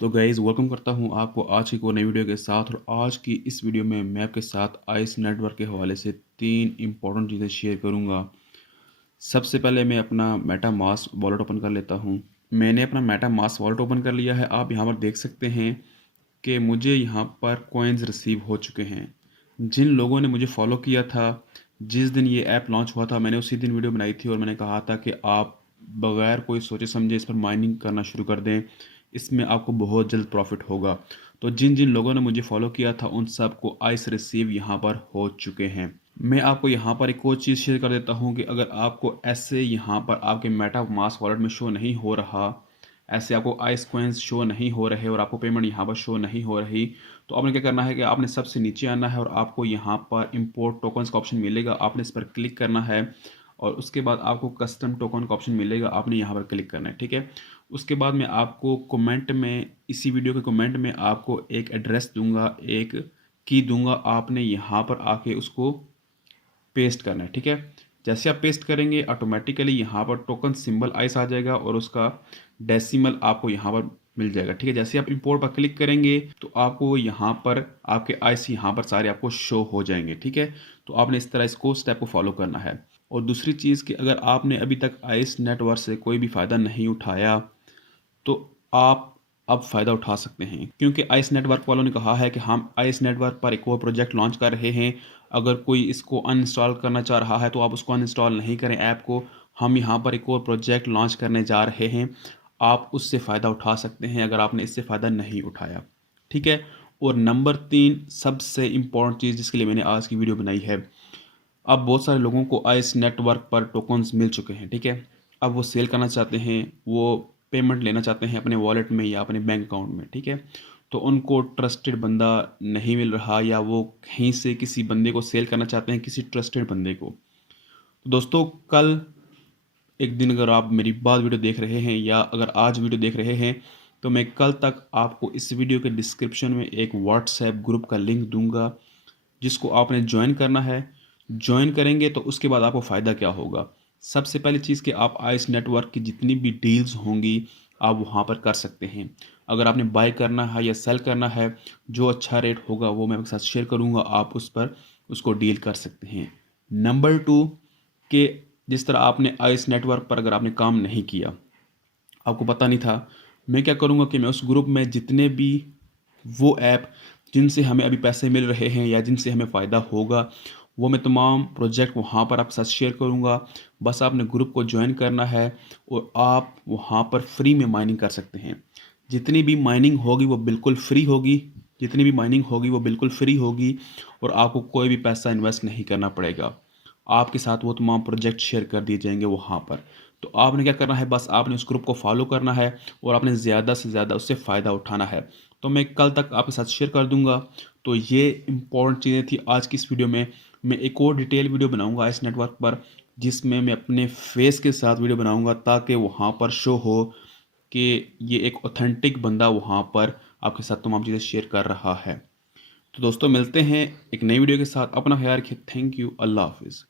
तो guys welcome करता हूँ आपको आज की एक और नई वीडियो के साथ। और आज की इस वीडियो में मैं आपके साथ आइस नेटवर्क के हवाले से 3 इम्पोर्टेंट चीज़ें शेयर करूँगा। सबसे पहले मैं अपना मेटामास्क वॉलेट ओपन कर लेता हूँ। मैंने अपना मेटामास्क वॉलेट ओपन कर लिया है। आप यहाँ पर देख सकते हैं कि मुझे यहाँ पर कॉइन्स रिसीव हो चुके हैं। जिन लोगों ने मुझे फॉलो किया था, जिस दिन ये ऐप लॉन्च हुआ था, मैंने उसी दिन वीडियो बनाई थी और मैंने कहा था कि आप बगैर कोई सोचे समझे इस पर माइनिंग करना शुरू कर दें। इसमें आपको बहुत जल्द प्रॉफिट होगा। तो जिन जिन लोगों ने मुझे फॉलो किया था उन सबको आइस रिसीव यहाँ पर हो चुके हैं। मैं आपको यहाँ पर एक और चीज़ शेयर कर देता हूँ कि अगर आपको ऐसे यहाँ पर आपके मेटा मास्क वॉलेट में शो नहीं हो रहा, ऐसे आपको आइस कॉइन्स शो नहीं हो रहे और आपको पेमेंट यहाँ पर शो नहीं हो रही, तो आपने क्या करना है कि आपने सबसे नीचे आना है और आपको यहाँ पर इंपोर्ट टोकन्स का ऑप्शन मिलेगा। आपने इस पर क्लिक करना है और उसके बाद आपको कस्टम टोकन का ऑप्शन मिलेगा। आपने यहाँ पर क्लिक करना है, ठीक है। उसके बाद मैं आपको कमेंट में, इसी वीडियो के कमेंट में आपको एक एड्रेस दूंगा, एक की दूंगा। आपने यहाँ पर आके उसको पेस्ट करना है, ठीक है। जैसे आप पेस्ट करेंगे ऑटोमेटिकली यहाँ पर टोकन सिंबल आइस आ जाएगा और उसका डेसिमल आपको यहाँ पर मिल जाएगा, ठीक है। जैसे आप इंपोर्ट पर क्लिक करेंगे तो आपको यहाँ पर आपके आइस यहाँ पर सारे आपको शो हो जाएंगे, ठीक है। तो आपने इस तरह इसको स्टेप को फॉलो करना है। और दूसरी चीज़ कि अगर आपने अभी तक आइस नेटवर्क से कोई भी फ़ायदा नहीं उठाया तो आप अब फ़ायदा उठा सकते हैं, क्योंकि आइस नेटवर्क वालों ने कहा है कि हम आइस नेटवर्क पर एक और प्रोजेक्ट लॉन्च कर रहे हैं। अगर कोई इसको अनइंस्टॉल करना चाह रहा है तो आप उसको अनइंस्टॉल नहीं करें ऐप को। हम यहाँ पर एक और प्रोजेक्ट लॉन्च करने जा रहे हैं, आप उससे फ़ायदा उठा सकते हैं अगर आपने इससे फ़ायदा नहीं उठाया, ठीक है। और नंबर 3 सबसे इम्पोर्टेंट चीज़ जिसके लिए मैंने आज की वीडियो बनाई है, अब बहुत सारे लोगों को आइस नेटवर्क पर टोकन्स मिल चुके हैं, ठीक है। अब वो सेल करना चाहते हैं, वो पेमेंट लेना चाहते हैं अपने वॉलेट में या अपने बैंक अकाउंट में, ठीक है। तो उनको ट्रस्टेड बंदा नहीं मिल रहा या वो कहीं से किसी बंदे को सेल करना चाहते हैं, किसी ट्रस्टेड बंदे को। तो दोस्तों कल एक दिन अगर आप मेरी बाद वीडियो देख रहे हैं या अगर आज वीडियो देख रहे हैं तो मैं कल तक आपको इस वीडियो के डिस्क्रिप्शन में एक व्हाट्सएप ग्रुप का लिंक दूंगा जिसको आपने ज्वाइन करना है। ज्वाइन करेंगे तो उसके बाद आपको फ़ायदा क्या होगा। सबसे पहली चीज़ कि आप आइस नेटवर्क की जितनी भी डील्स होंगी आप वहाँ पर कर सकते हैं। अगर आपने बाय करना है या सेल करना है, जो अच्छा रेट होगा वो मैं आपके साथ शेयर करूँगा, आप उस पर उसको डील कर सकते हैं। नंबर 2 कि जिस तरह आपने आइस नेटवर्क पर अगर आपने काम नहीं किया, आपको पता नहीं था, मैं क्या करूँगा कि मैं उस ग्रुप में जितने भी वो ऐप जिनसे हमें अभी पैसे मिल रहे हैं या जिनसे हमें फ़ायदा होगा, वो मैं तमाम प्रोजेक्ट वहाँ पर आपके साथ शेयर करूँगा। बस आपने ग्रुप को ज्वाइन करना है और आप वहाँ पर फ्री में माइनिंग कर सकते हैं। जितनी भी माइनिंग होगी वो बिल्कुल फ्री होगी, जितनी भी माइनिंग होगी वो बिल्कुल फ्री होगी और आपको कोई भी पैसा इन्वेस्ट नहीं करना पड़ेगा। आपके साथ वो तमाम प्रोजेक्ट शेयर कर दिए जाएंगे वहाँ पर। तो आपने क्या करना है, बस आपने उस ग्रुप को फॉलो करना है और आपने ज़्यादा से ज़्यादा उससे फ़ायदा उठाना है। तो मैं कल तक आपके साथ शेयर कर दूंगा। तो ये इंपॉर्टेंट चीज़ें थी आज की इस वीडियो में। मैं एक और डिटेल वीडियो बनाऊंगा इस नेटवर्क पर जिसमें मैं अपने फेस के साथ वीडियो बनाऊंगा ताकि वहाँ पर शो हो कि ये एक ऑथेंटिक बंदा वहाँ पर आपके साथ तमाम चीज़ें शेयर कर रहा है। तो दोस्तों मिलते हैं एक नई वीडियो के साथ। अपना ख्याल रखिए। Thank you. अल्लाह हाफिज़।